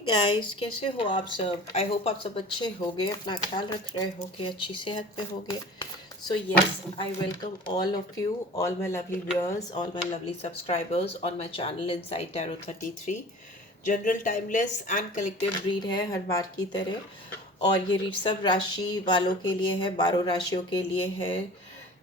Guys, कैसे हो आप सब? आई होप आप सब अच्छे होगे, अपना ख्याल रख रहे होगे, अच्छी सेहत में होगे. So yes, I welcome all of you, all my lovely viewers, all my lovely subscribers on my channel Inside Tarot 33. General timeless and collective read है हर बार की तरह, और ये रीड सब राशि वालों के लिए है, 12 राशियों के लिए है.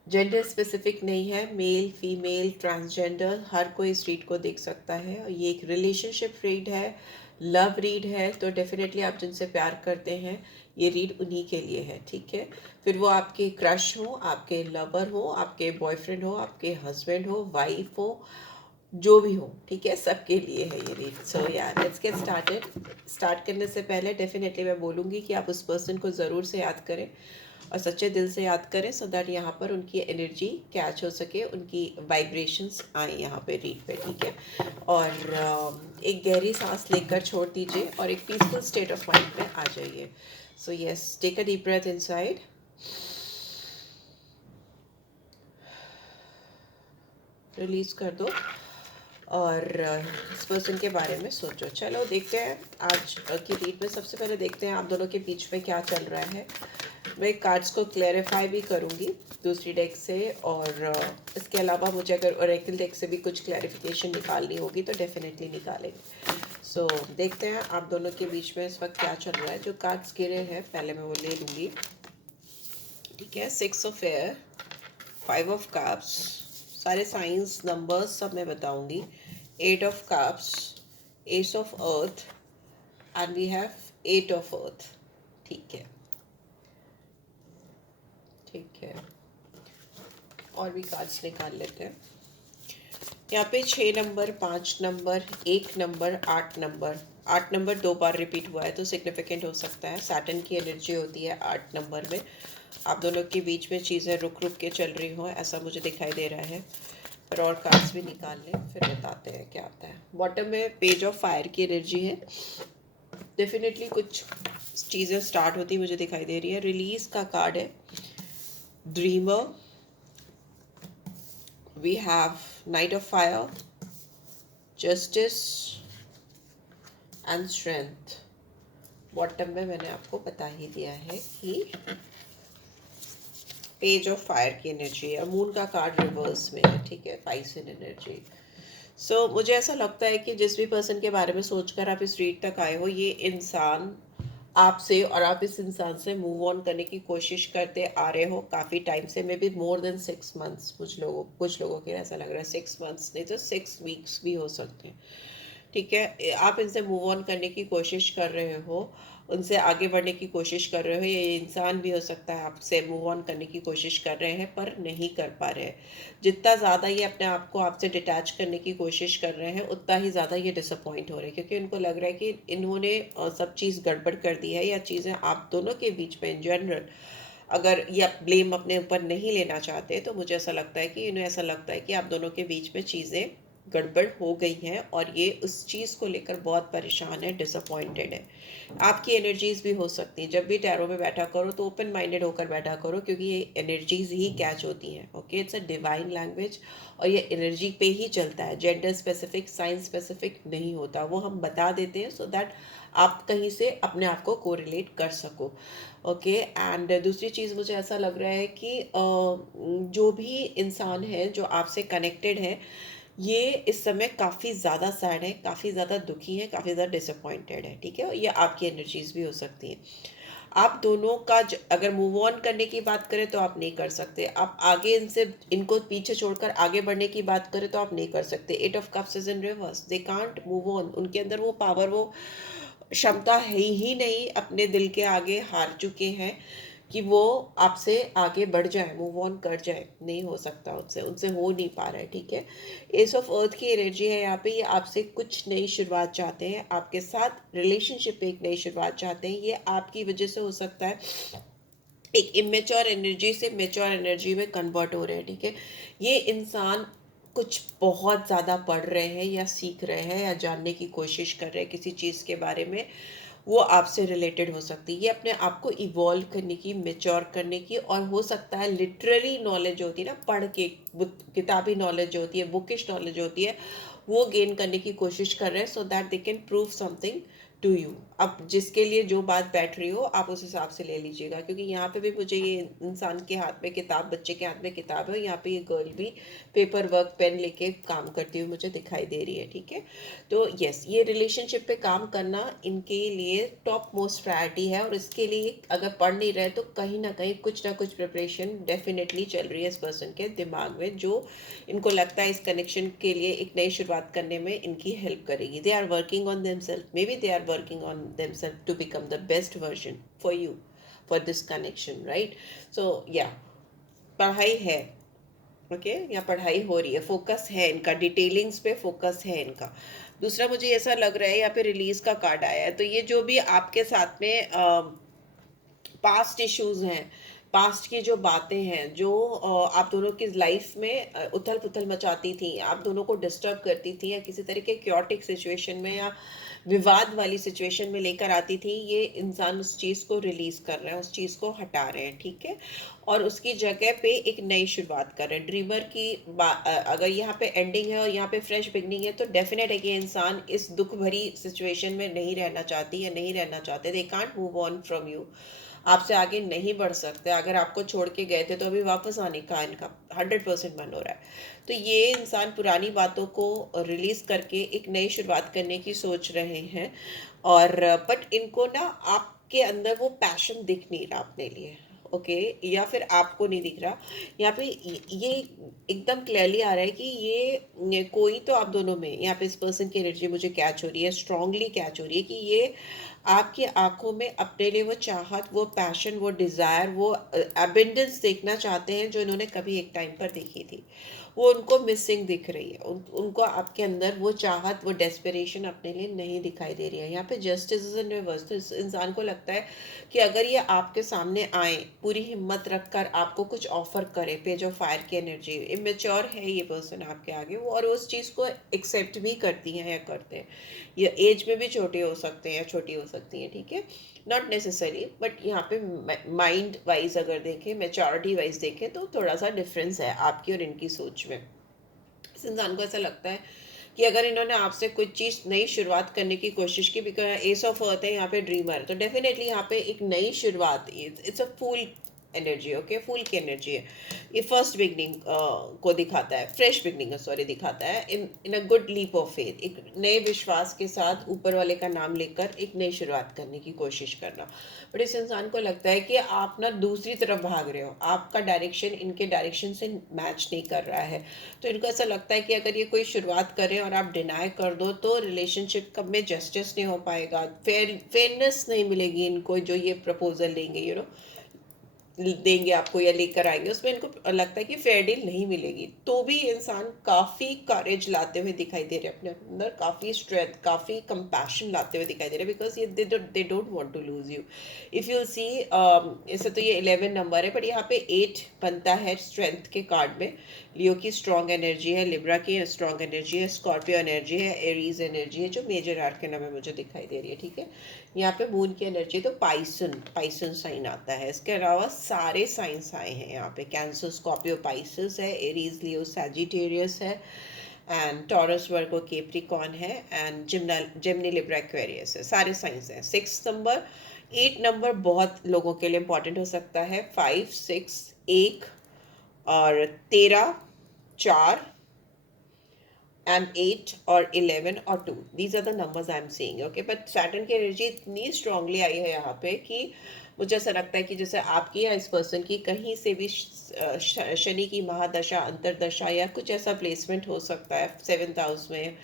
जेंडर स्पेसिफिक नहीं है, मेल फीमेल ट्रांसजेंडर हर कोई इस रीड को देख सकता है. और ये एक रिलेशनशिप रीड है, लव रीड है, तो डेफिनेटली आप जिनसे प्यार करते हैं ये रीड उन्हीं के लिए है. ठीक है, फिर वो आपके क्रश हो, आपके लवर हो, आपके बॉयफ्रेंड हो, आपके हस्बैंड हो, वाइफ हो, जो भी हो. ठीक है, सबके लिए है ये रीड. सो या लेट्स गेट स्टार्टेड. स्टार्ट करने से पहले डेफिनेटली मैं बोलूँगी कि आप उस पर्सन को ज़रूर से याद करें और सच्चे दिल से याद करें, सो दैट यहाँ पर उनकी एनर्जी कैच हो सके, उनकी वाइब्रेशंस आए यहाँ पे रीड पे. ठीक है, और एक गहरी सांस लेकर छोड़ दीजिए और एक पीसफुल स्टेट ऑफ माइंड में आ जाइए. So yes, take a deep breath inside, release कर दो और इस पर्सन के बारे में सोचो. चलो देखते हैं आज की रीड में. सबसे पहले देखते हैं आप दोनों के बीच में क्या चल रहा है. मैं कार्ड्स को क्लैरिफाई भी करूँगी दूसरी डेक से, और इसके अलावा मुझे अगर ओरेकल डेक से भी कुछ क्लैरिफिकेशन निकालनी होगी तो डेफिनेटली निकालेंगे. सो देखते हैं आप दोनों के बीच में इस वक्त क्या चल रहा है. जो कार्ड्स गिरे हैं पहले मैं वो ले लूँगी. ठीक है, 6 ऑफ एयर, 5 ऑफ कप्स, सारे साइंस नंबर्स सब मैं बताऊंगी. 8 of cups, ace of earth, and we have 8 of earth. ठीक है, ठीक है, और भी कार्ड्स निकाल लेते हैं. यहाँ पे 6 number, 5 number, 1 number, 8 number. 8 number 2 बार रिपीट हुआ है तो सिग्निफिकेंट हो सकता है. सैटर्न की एनर्जी होती है 8 नंबर में. आप दोनों के बीच में चीज़ें रुक रुक के चल रही हो ऐसा मुझे दिखाई दे रहा है. पर और कार्ड्स भी निकाल लें फिर बताते हैं क्या आता है. बॉटम में पेज ऑफ फायर की एनर्जी है. डेफिनेटली कुछ चीज़ें स्टार्ट होती मुझे दिखाई दे रही है. रिलीज का कार्ड है, dreamer, we have knight of fire, justice and strength. Bottom में मैंने आपको बता ही दिया है कि पेज ऑफ फायर की एनर्जी है. मून का कार्ड रिवर्स में है. ठीक है, पाइसन एनर्जी. सो मुझे ऐसा लगता है कि जिस भी पर्सन के बारे में सोचकर आप इस रीड तक आए हो, ये इंसान आपसे और आप इस इंसान से मूव ऑन करने की कोशिश करते आ रहे हो काफ़ी टाइम से. May be more than 6 months. कुछ लोगों के ऐसा लग रहा है 6 मंथ्स नहीं तो 6 वीक्स भी हो सकते हैं. ठीक है, आप इनसे मूव ऑन करने की कोशिश कर रहे हो, उनसे आगे बढ़ने की कोशिश कर रहे हो. ये इंसान भी हो सकता है आपसे मूव ऑन करने की कोशिश कर रहे हैं पर नहीं कर पा रहे हैं. जितना ज़्यादा ये अपने आप को आपसे डिटैच करने की कोशिश कर रहे हैं उतना ही ज़्यादा ये डिसअपॉइंट हो रहे हैं, क्योंकि उनको लग रहा है कि इन्होंने सब चीज़ गड़बड़ कर दी है, या चीज़ें आप दोनों के बीच में इन जनरल अगर ये आप ब्लेम अपने ऊपर नहीं लेना चाहते तो मुझे ऐसा लगता है कि इन्हें ऐसा लगता है कि आप दोनों के बीच में चीज़ें गड़बड़ हो गई हैं और ये उस चीज़ को लेकर बहुत परेशान है, डिसअपॉइंटेड है. आपकी एनर्जीज भी हो सकती हैं. जब भी टैरो में बैठा करो तो ओपन माइंडेड होकर बैठा करो, क्योंकि ये एनर्जीज ही कैच होती हैं. Okay, it's a divine language और ये एनर्जी पे ही चलता है. जेंडर स्पेसिफिक, साइंस स्पेसिफिक नहीं होता. वो हम बता देते हैं सो दैट आप कहीं से अपने आप को कोरिलेट कर सको. ओके, एंड दूसरी चीज़ मुझे ऐसा लग रहा है कि जो भी इंसान है जो आपसे कनेक्टेड है, ये इस समय काफ़ी ज़्यादा सैड है, काफ़ी ज़्यादा दुखी है, काफ़ी ज़्यादा डिसअपॉइंटेड है. ठीक है, ये आपकी एनर्जीज भी हो सकती हैं. आप दोनों का अगर मूव ऑन करने की बात करें तो आप नहीं कर सकते. आप आगे इनको पीछे छोड़कर आगे बढ़ने की बात करें तो आप नहीं कर सकते. 8 of cups is in reverse. They can't move on. उनके अंदर वो पावर, वो क्षमता है ही नहीं. अपने दिल के आगे हार चुके हैं कि वो आपसे आगे बढ़ जाए, मूव ऑन कर जाए. नहीं हो सकता उनसे, उनसे हो नहीं पा रहा है. ठीक है, एस ऑफ अर्थ की एनर्जी है यहाँ पे. ये आपसे कुछ नई शुरुआत चाहते हैं, आपके साथ रिलेशनशिप में एक नई शुरुआत चाहते हैं. ये आपकी वजह से हो सकता है एक इमेच्योर एनर्जी से मेच्योर एनर्जी में कन्वर्ट हो रहे हैं. ठीक है, ये इंसान कुछ बहुत ज़्यादा पढ़ रहे हैं या सीख रहे हैं या जानने की कोशिश कर रहे हैं किसी चीज़ के बारे में. वो आपसे रिलेटेड हो सकती है. ये अपने आप को इवॉल्व करने की, मेच्योर करने की, और हो सकता है लिटरेरी नॉलेज होती है ना, पढ़ के किताबी नॉलेज जो होती है, बुकिश नॉलेज होती है, वो गेन करने की कोशिश कर रहे हैं so that they can prove something to you. अब जिसके लिए जो बात बैठ रही हो आप उस हिसाब से ले लीजिएगा, क्योंकि यहाँ पे भी मुझे ये इंसान के हाथ में किताब, बच्चे के हाथ में किताब है, यहाँ पे ये गर्ल भी पेपर वर्क पेन लेके काम करती हुई मुझे दिखाई दे रही है, ठीक है। तो यस, ये रिलेशनशिप पे काम करना इनके लिए टॉप मोस्ट प्रायोरिटी है, और इसके लिए अगर पढ़ नहीं रहे तो कहीं ना कहीं कुछ ना कुछ प्रिपरेशन डेफिनेटली चल रही है इस पर्सन के दिमाग में, जो इनको लगता है इस कनेक्शन के लिए एक नई शुरुआत करने में इनकी हेल्प करेगी। They are working on themselves, maybe they are working on themselves to become the best version for you, for this connection, right. So या पढ़ाई है, ओके यहाँ पढ़ाई हो रही है, फोकस है इनका, डिटेलिंग्स पे फोकस है इनका। दूसरा मुझे ऐसा लग रहा है यहाँ पे रिलीज का कार्ड आया है, तो ये जो भी आपके साथ में पास्ट इश्यूज हैं, पास्ट की जो बातें हैं जो आप दोनों की लाइफ में उथल पुथल मचाती थी, आप दोनों को डिस्टर्ब करती थी, या किसी तरह के क्योटिक सिचुएशन में या विवाद वाली सिचुएशन में लेकर आती थी, ये इंसान उस चीज़ को रिलीज कर रहे हैं, उस चीज़ को हटा रहे हैं, ठीक है। और उसकी जगह पे एक नई शुरुआत कर रहे हैं। ड्रीमर की अगर यहाँ पे एंडिंग है और यहाँ पे फ्रेश बिगनिंग है, तो डेफिनेट है कि इंसान इस दुख भरी सिचुएशन में नहीं रहना चाहती या नहीं रहना चाहते। They can't move on from you, आपसे आगे नहीं बढ़ सकते। अगर आपको छोड़ के गए थे तो अभी वापस आने का इनका 100% मन हो रहा है। तो ये इंसान पुरानी बातों को रिलीज करके एक नई शुरुआत करने की सोच रहे हैं, और बट इनको ना आपके अंदर वो पैशन दिख नहीं रहा अपने लिए, ओके या फिर आपको नहीं दिख रहा। यहाँ पे ये एकदम क्लियरली आ रहा है कि ये कोई तो आप दोनों में, यहाँ पे इस पर्सन की एनर्जी मुझे कैच हो रही है, स्ट्रांगली कैच हो रही है कि ये आपकी आंखों में अपने लिए वो चाहत, वो पैशन, वो डिज़ायर, वो एबंडेंस देखना चाहते हैं जो इन्होंने कभी एक टाइम पर देखी थी। वो उनको मिसिंग दिख रही है, उनको आपके अंदर वो चाहत, वो डेस्परेशन अपने लिए नहीं दिखाई दे रही है। यहाँ पे जस्टिस इज इन रिवर्स। तो इस इंसान को लगता है कि अगर ये आपके सामने आए, पूरी हिम्मत रखकर आपको कुछ ऑफर करे, पेज ऑफ फायर की एनर्जी, इमेच्योर है ये पर्सन आपके आगे वो, और उस चीज़ को एक्सेप्ट भी करती हैं या करते हैं। ये एज में भी छोटे हो सकते हैं या छोटी हो सकती हैं, ठीक है, नॉट नेसेसरी, बट यहाँ पे माइंड वाइज अगर देखें, मेच्योरिटी वाइज देखें, तो थोड़ा सा डिफरेंस है आपकी और इनकी सोच में। इस इंसान को ऐसा लगता है कि अगर इन्होंने आपसे कुछ चीज़ नई शुरुआत करने की कोशिश की, बिकॉज एस ऑफ अर्थ है यहाँ पे, ड्रीमर, तो डेफिनेटली यहाँ पे एक नई शुरुआत, it's a fool energy, okay, fool की एनर्जी है। ये फर्स्ट बिगनिंग को दिखाता है, फ्रेश बिगनिंग सॉरी दिखाता है, in a good leap of faith, एक नए विश्वास के साथ ऊपर वाले का नाम लेकर एक नई शुरुआत करने की कोशिश करना। बट इस इंसान को लगता है कि आप ना दूसरी तरफ भाग रहे हो, आपका डायरेक्शन इनके डायरेक्शन से मैच नहीं कर रहा है। तो इनको ऐसा लगता है कि अगर ये कोई शुरुआत करें और आप डिनाई कर दो तो रिलेशनशिप कब में जस्टिस नहीं हो पाएगा, फेयरनेस नहीं मिलेगी इनको, जो ये प्रपोजल देंगे देंगे आपको या लेकर आएंगे, उसमें इनको लगता है कि फेयर डील नहीं मिलेगी। तो भी इंसान काफ़ी करेज लाते हुए दिखाई दे रहे हैं अपने अंदर, काफ़ी स्ट्रेंथ, काफ़ी कंपैशन लाते हुए दिखाई दे रहे हैं, बिकॉज ये they don't want to lose you. If you see, ऐसे तो ये 11 नंबर है, बट यहाँ पे 8 बनता है स्ट्रेंथ के कार्ड में। लियो की स्ट्रॉन्ग एनर्जी है, लिब्रा की स्ट्रॉन्ग एनर्जी है, स्कॉर्पियो एनर्जी है, एरीज एनर्जी है, जो मेजर आर्कन में मुझे दिखाई दे रही है, ठीक है। यहाँ पे मून की एनर्जी, तो पाइसन साइन आता है। इसके अलावा सारे साइंस आए हैं यहाँ पे, कैंसर, स्कॉर्पियो, पाइसेस है, एरीज, लियो, सैजिटेरियस है, एंड टॉरस, वर्गो, कैप्रिकॉर्न है, एंड जिम्नी, लिब्रा, एक्वेरियस है, सारे साइंस हैं। 6 नंबर, 8 नंबर बहुत लोगों के लिए इंपॉर्टेंट हो सकता है, 5, 6, 1 और 13, 4 and 8 और 11 और 2, these are the numbers I'm seeing, okay, but Saturn की एनर्जी इतनी स्ट्रांगली आई है यहाँ पे कि मुझे ऐसा लगता है कि जैसे आपकी या इस पर्सन की कहीं से भी शनि की महादशा, अंतरदशा या कुछ ऐसा प्लेसमेंट हो सकता है 7th हाउस में,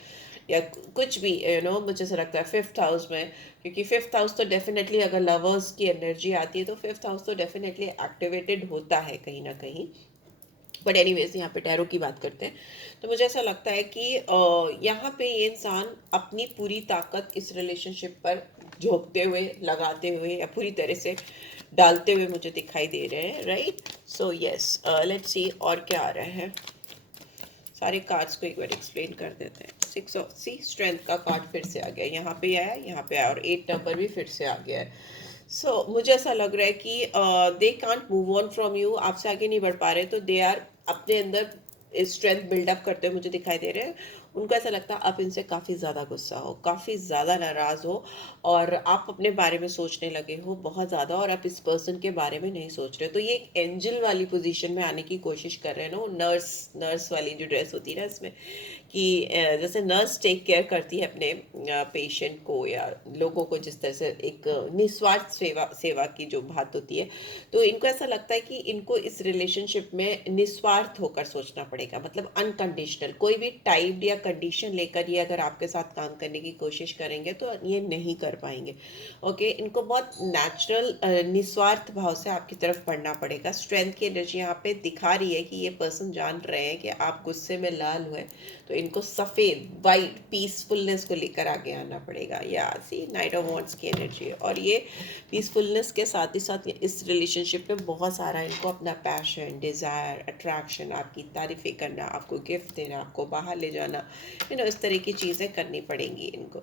या कुछ भी मुझे ऐसा लगता है 5th हाउस में, क्योंकि 5th हाउस तो डेफिनेटली अगर लवर्स की एनर्जी आती है तो 5th हाउस तो डेफिनेटली एक्टिवेटेड होता है कहीं ना कहीं। बट एनीवेज यहाँ पे टैरो की बात करते हैं, तो मुझे ऐसा लगता है कि यहाँ पे ये इंसान अपनी पूरी ताकत इस रिलेशनशिप पर झोंकते हुए, लगाते हुए या पूरी तरह से डालते हुए मुझे दिखाई दे रहे हैं, right. So yes, let's see और क्या आ रहा है। सारे कार्ड्स को एक बार एक्सप्लेन कर देते हैं। 6 ऑफ सी, स्ट्रेंथ का कार्ड फिर से आ गया, यहाँ पे आया, यहाँ पे आया, और 8 नंबर भी फिर से आ गया है। सो मुझे ऐसा लग रहा है कि they can't move on from you, आपसे आगे नहीं बढ़ पा रहे, तो दे आर अपने अंदर स्ट्रेंथ बिल्डअप करते हुए मुझे दिखाई दे रहे हैं। उनको ऐसा लगता है आप इनसे काफ़ी ज़्यादा गुस्सा हो, काफ़ी ज़्यादा नाराज़ हो, और आप अपने बारे में सोचने लगे हो बहुत ज़्यादा, और आप इस पर्सन के बारे में नहीं सोच रहे हो। तो ये एक एंजल वाली पोजीशन में आने की कोशिश कर रहे हैं ना, नर्स नर्स वाली जो ड्रेस होती है ना इसमें, कि जैसे नर्स टेक केयर करती है अपने पेशेंट को या लोगों को, जिस तरह से एक निस्वार्थ सेवा सेवा की जो बात होती है, तो इनको ऐसा लगता है कि इनको इस रिलेशनशिप में निस्वार्थ होकर सोचना पड़ेगा, मतलब अनकंडीशनल। कोई भी टाइप या कंडीशन लेकर ये अगर आपके साथ काम करने की कोशिश करेंगे तो ये नहीं कर पाएंगे। ओके, इनको बहुत नेचुरल निस्वार्थ भाव से आपकी तरफ बढ़ना पड़ेगा। स्ट्रेंथ की एनर्जी यहाँ पे दिखा रही है कि ये पर्सन जान रहे हैं कि आप गुस्से में लाल हुए, तो इनको सफ़ेद वाइट पीसफुलनेस को लेकर आगे आना पड़ेगा। या सी नाइट ऑफ वॉन्ट्स की एनर्जी है, और ये पीसफुलनेस के साथ ही साथ इस रिलेशनशिप में बहुत सारा इनको अपना पैशन, डिज़ायर, अट्रैक्शन, आपकी तारीफ़ें करना, आपको गिफ्ट देना, आपको बाहर ले जाना, इस तरह की चीज़ें करनी पड़ेंगी इनको।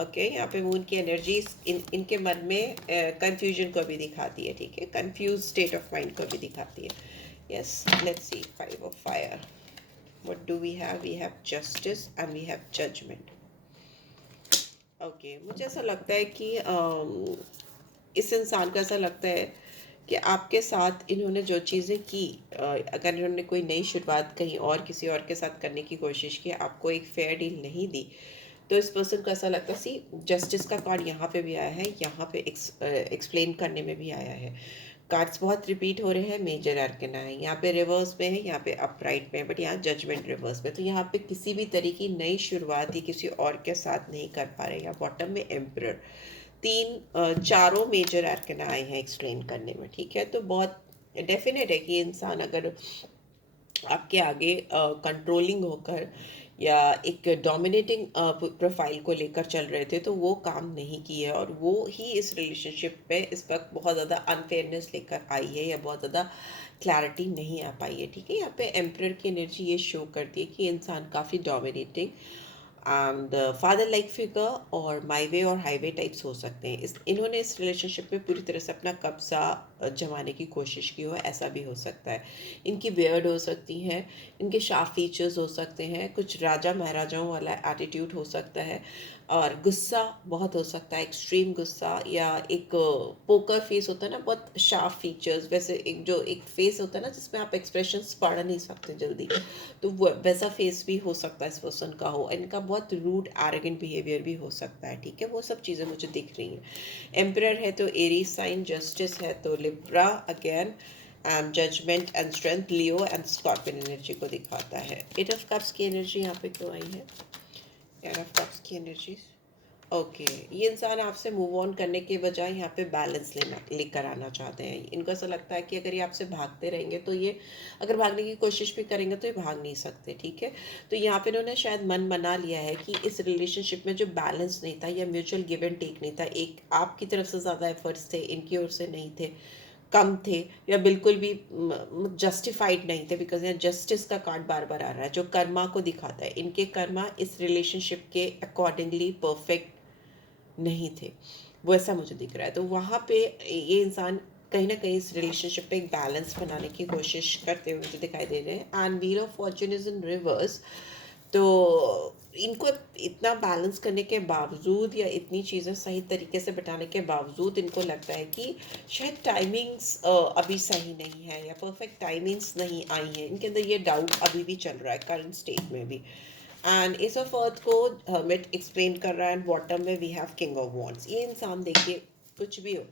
ओके, यहाँ पे मून की एनर्जी इनके मन में कंफ्यूजन को भी दिखाती है, ठीक है, कंफ्यूज स्टेट ऑफ माइंड को भी दिखाती है। Yes, let's see, 5 of fire. What do we have? We have justice and we have judgment. Okay, मुझे ऐसा लगता है कि इस इंसान को ऐसा लगता है कि आपके साथ इन्होंने जो चीज़ें की, अगर इन्होंने कोई नई शुरुआत कहीं और किसी और के साथ करने की कोशिश की, आपको एक फेयर डील नहीं दी, तो इस पर्सन को ऐसा लगता है, सी जस्टिस का कार्ड यहाँ पे भी आया है, यहाँ पे एक्सप्लेन करने में भी आया है। कार्ड्स बहुत रिपीट हो रहे हैं, मेजर आर्कना है, यहाँ पे रिवर्स में है, यहाँ पे अपराइट में है, बट यहाँ जजमेंट रिवर्स में। तो यहाँ पे किसी भी तरह की नई शुरुआत ही किसी और के साथ नहीं कर पा रहे। यहाँ बॉटम में एम्परर, चारों मेजर आर्कना आए हैं एक्सप्लेन करने में, ठीक है। तो बहुत डेफिनेट है कि इंसान अगर आपके आगे कंट्रोलिंग होकर या एक डोमिनेटिंग प्रोफाइल को लेकर चल रहे थे, तो वो काम नहीं की है, और वो ही इस रिलेशनशिप पे इस वक्त बहुत ज़्यादा अनफेयरनेस लेकर आई है, या बहुत ज़्यादा क्लैरिटी नहीं आ पाई है, ठीक है। यहाँ पे एम्परर की एनर्जी ये शो करती है कि इंसान काफ़ी dominating and father like figure और माई वे और हाईवे टाइप्स हो सकते हैं। इन्होंने इस रिलेशनशिप में पूरी तरह से अपना कब्जा जमाने की कोशिश की हो, ऐसा भी हो सकता है। इनकी बियर्ड हो सकती हैं, इनके शार्प फीचर्स हो सकते हैं, कुछ राजा महाराजाओं वाला एटीट्यूड हो सकता है, और गुस्सा बहुत हो सकता है, एक्सट्रीम गुस्सा, या एक पोकर फेस होता है ना, बहुत शार्प फीचर्स, वैसे एक जो एक फेस होता है ना जिसमें आप एक्सप्रेशंस पढ़ नहीं सकते जल्दी, तो वो वैसा फेस भी हो सकता है इस पर्सन का हो। इनका बहुत रूड एरोगेंट बिहेवियर भी हो सकता है, ठीक है। वो सब चीज़ें मुझे दिख रही हैं। एम्परर है तो एरीज साइन, जस्टिस है तो Libra again, and judgement and strength Leo and scorpion energy को दिखाता है। एट ऑफ कप्स की एनर्जी यहाँ पे क्यों आई है? एट ऑफ कप्स की एनर्जी, ओके, ये इंसान आपसे मूव ऑन करने के बजाय यहाँ पे बैलेंस लेकर आना चाहते हैं। इनको ऐसा लगता है कि अगर ये आपसे भागते रहेंगे तो ये, अगर भागने की कोशिश भी करेंगे तो ये भाग नहीं सकते, ठीक है। तो यहाँ पे इन्होंने शायद मन बना लिया है कि इस रिलेशनशिप में जो बैलेंस नहीं था, या म्यूचुअल गिव एंड टेक नहीं था, एक आपकी तरफ से ज़्यादा एफर्ट्स थे, इनकी ओर से नहीं थे, कम थे, या बिल्कुल भी जस्टिफाइड नहीं थे, बिकॉज यहाँ जस्टिस का कार्ड बार बार आ रहा है जो कर्मा को दिखाता है। इनके कर्मा इस रिलेशनशिप के अकॉर्डिंगली परफेक्ट नहीं थे, वो ऐसा मुझे दिख रहा है। तो वहाँ पे ये इंसान कहीं ना कहीं इस रिलेशनशिप पे एक बैलेंस बनाने की कोशिश करते हुए मुझे दिखाई दे रहे हैं। And wheel of Fortune is in reverse, तो इनको इतना बैलेंस करने के बावजूद, या इतनी चीज़ें सही तरीके से बिठाने के बावजूद, इनको लगता है कि शायद टाइमिंग्स अभी सही नहीं है, या परफेक्ट टाइमिंग्स नहीं आई हैं। इनके अंदर ये डाउट अभी भी चल रहा है करंट स्टेट में भी। एंड एस ऑफ अर्थ को हर्मिट एक्सप्लेन कर रहा है, एंड बॉटम में we have king of wands. ये इंसान देखिए कुछ भी हो,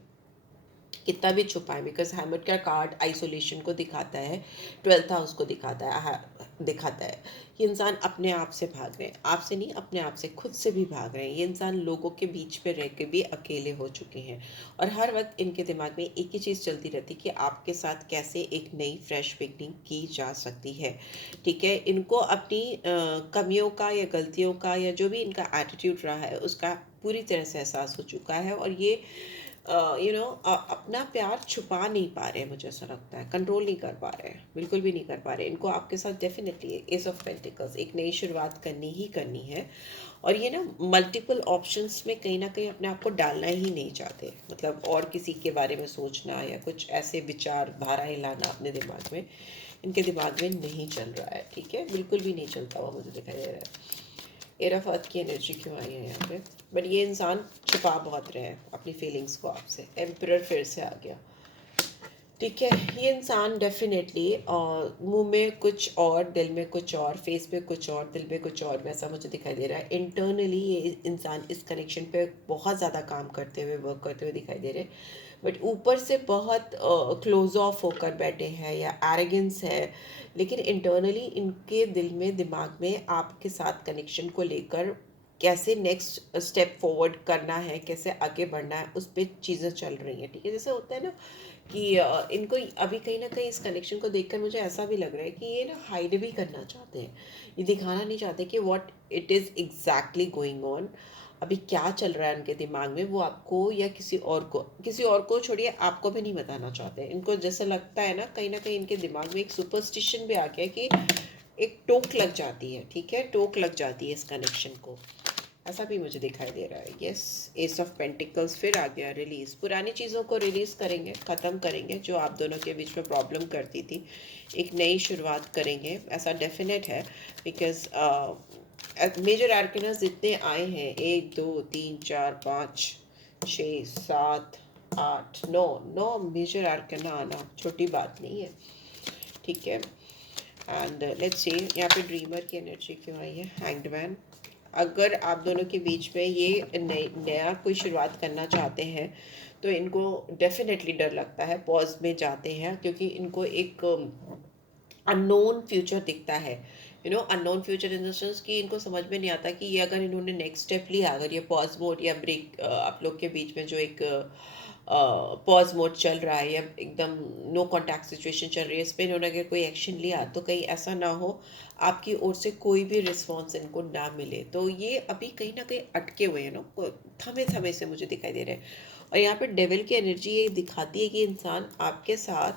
कितना भी छुपाए, बिकॉज हैमर का कार्ड आइसोलेशन को दिखाता है, 12th हाउस को दिखाता है। ये इंसान अपने आप से भाग रहे हैं, आपसे नहीं, अपने आप से, खुद से भी भाग रहे हैं। ये इंसान लोगों के बीच में रह के भी अकेले हो चुके हैं, और हर वक्त इनके दिमाग में एक ही चीज़ चलती रहती है कि आपके साथ कैसे एक नई फ्रेश बिगनिंग की जा सकती है, ठीक है। इनको अपनी कमियों का या गलतियों का, या जो भी इनका एटीट्यूड रहा है उसका पूरी तरह से एहसास हो चुका है, और ये अपना प्यार छुपा नहीं पा रहे हैं। मुझे ऐसा लगता है कंट्रोल नहीं कर पा रहे हैं, बिल्कुल भी नहीं कर पा रहे हैं। इनको आपके साथ डेफिनेटली एस ऑफ पेंटिकल्स, एक नई शुरुआत करनी ही करनी है, और ये ना मल्टीपल ऑप्शंस में कहीं ना कहीं अपने आप को डालना ही नहीं चाहते, मतलब और किसी के बारे में सोचना या कुछ ऐसे विचार धाराएं लाना अपने दिमाग में, इनके दिमाग में नहीं चल रहा है, ठीक है, बिल्कुल भी नहीं चलता हुआ मुझे दिखाई दे रहा है। एट ऑफ अर्थ की एनर्जी क्यों आई है यहाँ पे? बट ये इंसान छुपा बहुत रहे हैं अपनी फीलिंग्स को आपसे। एम्परर फिर से आ गया। ठीक है, ये इंसान डेफिनेटली मुंह में कुछ और, दिल में कुछ और, फेस पे कुछ और, दिल में कुछ और, वैसा मुझे दिखाई दे रहा है। इंटरनली ये इंसान इस कनेक्शन पे बहुत ज़्यादा काम करते हुए, वर्क करते हुए दिखाई दे रहे हैं। बट ऊपर से बहुत क्लोज ऑफ होकर बैठे हैं या एरोगेंस है, लेकिन इंटरनली इनके दिल में, दिमाग में आपके साथ कनेक्शन को लेकर कैसे नेक्स्ट स्टेप फॉरवर्ड करना है, कैसे आगे बढ़ना है, उस पर चीज़ें चल रही हैं। ठीक है, जैसे होता है ना कि इनको अभी कहीं ना कहीं इस कनेक्शन को देखकर मुझे ऐसा भी लग रहा है कि ये ना हाइड भी करना चाहते हैं। ये दिखाना नहीं चाहते कि what it is exactly going on, अभी क्या चल रहा है उनके दिमाग में, वो आपको या किसी और को छोड़िए, आपको भी नहीं बताना चाहते। इनको जैसे लगता है ना कहीं इनके दिमाग में एक सुपरस्टिशन भी आ गया कि एक टोक लग जाती है। ठीक है, टोक लग जाती है इस कनेक्शन को, ऐसा भी मुझे दिखाई दे रहा है। यस, एस ऑफ पेंटिकल्स फिर आ गया। रिलीज, पुरानी चीज़ों को रिलीज करेंगे, ख़त्म करेंगे जो आप दोनों के बीच में प्रॉब्लम करती थी। एक नई शुरुआत करेंगे, ऐसा डेफिनेट है। बिकॉज मेजर आर्कनस जितने आए हैं, 1 2 3 4 5 6 7 8 9 मेजर आर्कना आना छोटी बात नहीं है। ठीक है, एंड लेट्स सी यहाँ पे ड्रीमर की एनर्जी क्यों आई है? Hanged man. अगर आप दोनों के बीच में ये नया कोई शुरुआत करना चाहते हैं तो इनको डेफिनेटली डर लगता है, पॉज में जाते हैं, क्योंकि इनको एक अननोन फ्यूचर दिखता है। Unknown future in the sense कि इनको समझ में नहीं आता कि ये अगर इन्होंने नेक्स्ट स्टेप लिया, अगर ये पॉज मोड या ब्रेक, आप लोग के बीच में जो एक पॉज मोड चल रहा है या एकदम नो कॉन्टैक्ट सिचुएशन चल रही है, इस पर इन्होंने अगर कोई एक्शन लिया तो कहीं ऐसा ना हो आपकी ओर से कोई भी रिस्पॉन्स इनको ना मिले। तो ये अभी कहीं ना कहीं अटके हुए हैं ना, थमे थमे से मुझे दिखाई दे रहे हैं। और यहाँ पे डेविल की एनर्जी ये दिखाती है कि इंसान आपके साथ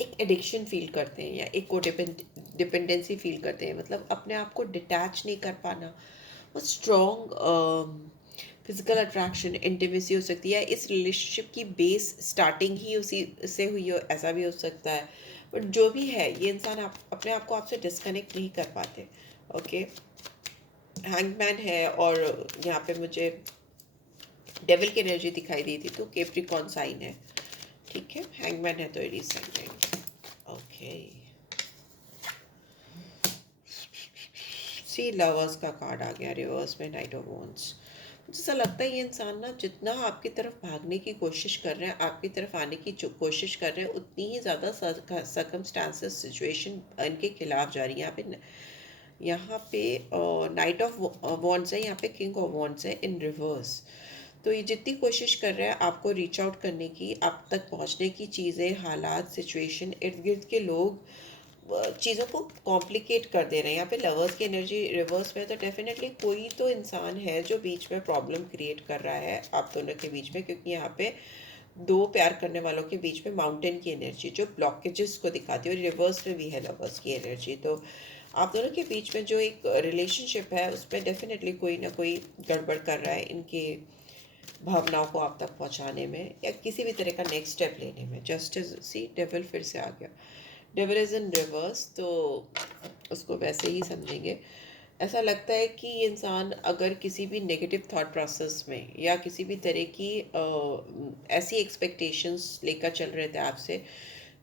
एक एडिक्शन फील करते हैं या एक को डिपेंडेंसी फील करते हैं। मतलब अपने आप को डिटैच नहीं कर पाना, वो स्ट्रॉन्ग फिजिकल अट्रैक्शन, इंटीमेसी हो सकती है। इस रिलेशनशिप की बेस स्टार्टिंग ही उसी से हुई हो, ऐसा भी हो सकता है। बट जो भी है, ये इंसान अपने आप को आपसे डिस्कनेक्ट नहीं कर पाते। ओके, हैंगमैन है और यहाँ पे मुझे डेविल की एनर्जी दिखाई दी थी, तो कैप्रिकॉर्न साइन है। ठीक है, हैंगमैन है तो एरीज साइन रहेगा। ओके, सी लवर्स का कार्ड आ गया रिवर्स में, नाइट ऑफ वॉन्ड्स। मुझे ऐसा लगता है ये इंसान ना जितना आपकी तरफ भागने की कोशिश कर रहे हैं, आपकी तरफ आने की जो कोशिश कर रहे हैं, उतनी ही ज़्यादा सर्कमस्टांसेस, सिचुएशन इनके खिलाफ जा रही है। यहाँ पे नाइट ऑफ वॉन्ड्स है, यहाँ पे किंग ऑफ वॉन्ड्स है इन रिवर्स। तो ये जितनी कोशिश कर रहे हैं आपको रीच आउट करने की, आप तक पहुँचने की, चीज़ें, हालात, सिचुएशन, इर्द गिर्द के लोग चीज़ों को कॉम्प्लिकेट कर दे रहे हैं। यहाँ पे लवर्स की एनर्जी रिवर्स में, तो डेफिनेटली कोई तो इंसान है जो बीच में प्रॉब्लम क्रिएट कर रहा है आप दोनों के बीच में, क्योंकि यहाँ पे दो प्यार करने वालों के बीच में माउंटेन की एनर्जी जो ब्लॉकेजेस को दिखाती है, और रिवर्स में भी है लवर्स की एनर्जी। तो आप दोनों के बीच में जो एक रिलेशनशिप है उसमें डेफिनेटली कोई ना कोई गड़बड़ कर रहा है इनके भावनाओं को आप तक पहुंचाने में या किसी भी तरह का नेक्स्ट स्टेप लेने में। जस्टिस, सी डेविल फिर से आ गया। डेविल इज इन रिवर्स, तो उसको वैसे ही समझेंगे। ऐसा लगता है कि ये इंसान अगर किसी भी नेगेटिव थॉट प्रोसेस में या किसी भी तरह की ऐसी एक्सपेक्टेशंस लेकर चल रहे थे आपसे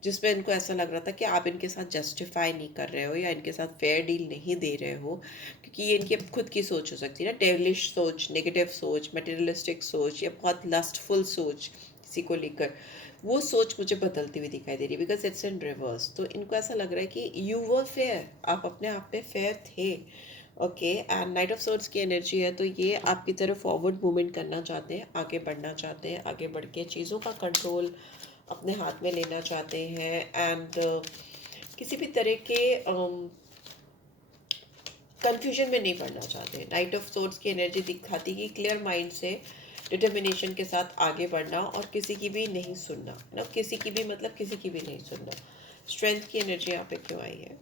जिसमें इनको ऐसा लग रहा था कि आप इनके साथ जस्टिफाई नहीं कर रहे हो या इनके साथ फेयर डील नहीं दे रहे हो, क्योंकि ये इनकी खुद की सोच हो सकती है ना, डेविलिश सोच, नेगेटिव सोच, मटेरियलिस्टिक सोच या बहुत लस्टफुल सोच किसी को लेकर। वो सोच मुझे बदलती हुई दिखाई दे रही है बिकॉज इट्स इन रिवर्स। तो इनको ऐसा लग रहा है कि यू वर फेयर, आप अपने आप पे फेयर थे। Okay, and night of swords की एनर्जी है, तो ये आपकी तरफ फॉरवर्ड मूवमेंट करना चाहते हैं, आगे बढ़ना चाहते हैं, आगे बढ़ के चीज़ों का कंट्रोल अपने हाथ में लेना चाहते हैं। एंड किसी भी तरह के कंफ्यूजन में नहीं पड़ना चाहते। नाइट ऑफ सोर्ड्स की एनर्जी दिखाती कि क्लियर माइंड से, डिटर्मिनेशन के साथ आगे बढ़ना और किसी की भी नहीं सुनना ना, किसी की भी मतलब किसी की भी नहीं सुनना। स्ट्रेंथ की एनर्जी यहाँ पे क्यों आई है?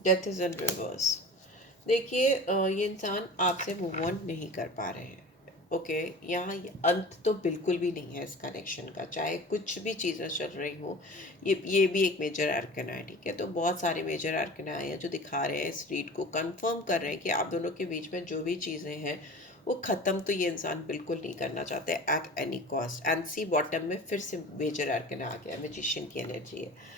Death is in reverse. देखिए ये इंसान आपसे मूव ऑन नहीं कर पा रहे हैं। ओके, यहाँ अंत तो बिल्कुल भी नहीं है इस कनेक्शन का, चाहे कुछ भी चीज़ें चल रही हो। ये भी एक मेजर आर्कन है, ठीक है। तो बहुत सारे मेजर आर्कन आए हैं जो दिखा रहे हैं, इस रीड को कंफर्म कर रहे हैं कि आप दोनों के बीच में जो भी चीज़ें हैं वो ख़त्म तो ये इंसान बिल्कुल नहीं करना चाहते at any cost. And see bottom में फिर से मेजर आर्कन आ गया, मैजिशियन की एनर्जी है।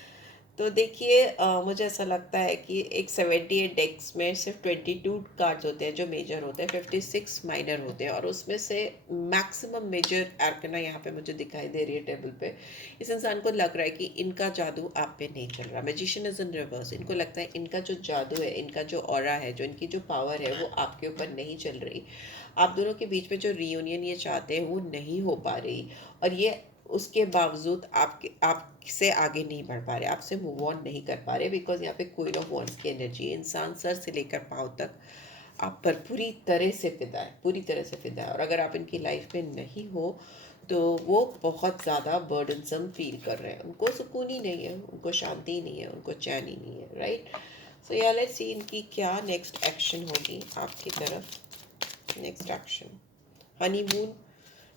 तो देखिए, मुझे ऐसा लगता है कि एक 78 डेक्स में सिर्फ 22 कार्ड्स होते हैं जो मेजर होते हैं, 56 माइनर होते हैं, और उसमें से मैक्सिमम मेजर आर्कना यहाँ पे मुझे दिखाई दे रही है टेबल पे। इस इंसान को लग रहा है कि इनका जादू आप पे नहीं चल रहा। मैजिशियन इज इन रिवर्स, इनको लगता है इनका जो जादू है, इनका जो ऑरा है, जो इनकी जो पावर है, वो आपके ऊपर नहीं चल रही। आप दोनों के बीच में जो रियूनियन ये चाहते हैं वो नहीं हो पा रही, और ये उसके बावजूद आपसे आगे नहीं बढ़ पा रहे, आपसे मूव ऑन नहीं कर पा रहे, बिकॉज यहाँ पे क्वीन ऑफ वॉन्ड्स की एनर्जी है। इंसान सर से लेकर पाँव तक आप पर पूरी तरह से फिदा है, पूरी तरह से फिदा है। और अगर आप इनकी लाइफ में नहीं हो तो वो बहुत ज़्यादा बर्डनसम फील कर रहे हैं। उनको सुकून ही नहीं है, उनको शांति ही नहीं है, उनको चैन ही नहीं है, राइट। सो या लेट्स सी इनकी क्या नेक्स्ट एक्शन होगी आपकी तरफ। Next action, honeymoon.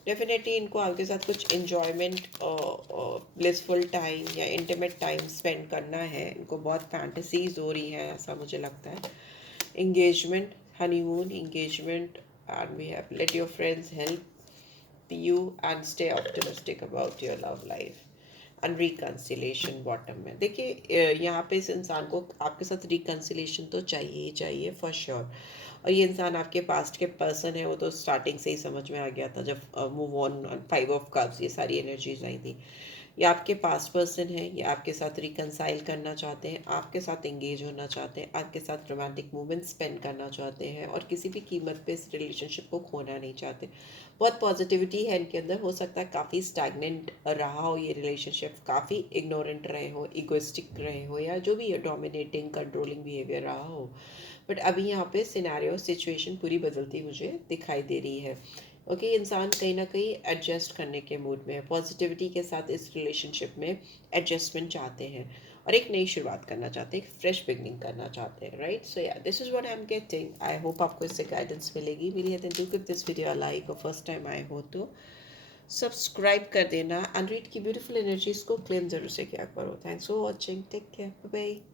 डेफिनेटली इनको आपके साथ कुछ इन्जॉयमेंट, ब्लिसफुल टाइम या इंटीमेट टाइम स्पेंड करना है। इनको बहुत फैंटेसीज हो रही हैं, ऐसा मुझे लगता है। engagement, honeymoon, engagement, and we have let your friends help you and stay optimistic about your love life and reconciliation bottom में। देखिए, यहाँ पे इस इंसान को आपके साथ reconciliation तो चाहिए ही चाहिए फॉर श्योर। और ये इंसान आपके पास्ट के पर्सन है, वो तो स्टार्टिंग से ही समझ में आ गया था जब मूव ऑन, 5 ऑफ कप्स, ये सारी एनर्जीज आई थी। ये आपके पास्ट पर्सन है, ये आपके साथ रिकनसाइल करना चाहते हैं, आपके साथ एंगेज होना चाहते हैं, आपके साथ रोमांटिक मोमेंट स्पेंड करना चाहते हैं, और किसी भी कीमत पे इस रिलेशनशिप को खोना नहीं चाहते। बहुत पॉजिटिविटी है इनके अंदर। हो सकता है काफ़ी स्टैगनेंट रहा हो ये रिलेशनशिप, काफ़ी इग्नोरेंट रहे हो, इगोइस्टिक रहे हो, या जो भी डोमिनेटिंग कंट्रोलिंग बिहेवियर रहा हो। बट अभी यहाँ पे सिनेरियो सिचुएशन पूरी बदलती मुझे दिखाई दे रही है। ओके, इंसान कहीं ना कहीं एडजस्ट करने के मूड में है, पॉजिटिविटी के साथ इस रिलेशनशिप में एडजस्टमेंट चाहते हैं, और एक नई शुरुआत करना चाहते हैं, एक फ्रेश बिगनिंग करना चाहते हैं, राइट। सो या this is what I am getting. I hope आपको इससे गाइडेंस मिलेगी। मेरी है do give this video like, और फर्स्ट टाइम आए हो तो सब्सक्राइब कर देना, एंड रीड की ब्यूटीफुल एनर्जीज को क्लेम जरूर से किया करो। Thanks for watching, take care, bye bye.